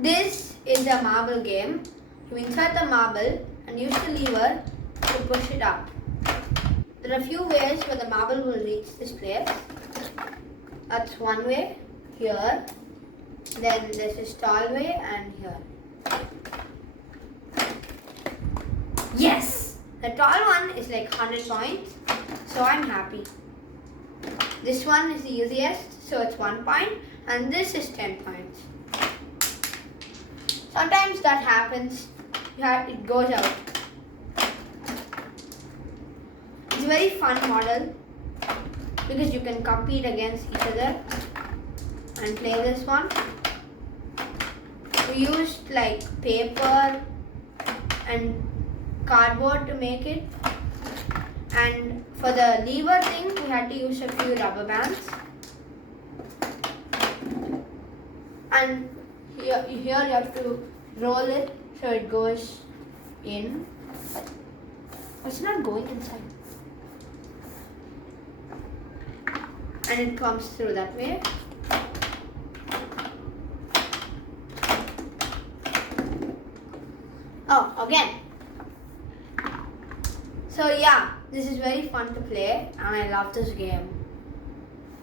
This is a marble game. You insert the marble and use the lever to push it up. There are a few ways where the marble will reach this place. That's one way, here. Then there's this tall way and here. Yes! The tall one is like 100 points, so I'm happy. This one is the easiest, so it's 1 point, and this is 10 points. Sometimes that happens, it goes out. It's a very fun model because you can compete against each other and play this one. We used like paper and cardboard to make it, and for the lever thing we had to use a few rubber bands, and here you have to roll it so it goes in. It's not going inside, and it comes through that way. Oh, again. So yeah, this is very fun to play and I love this game.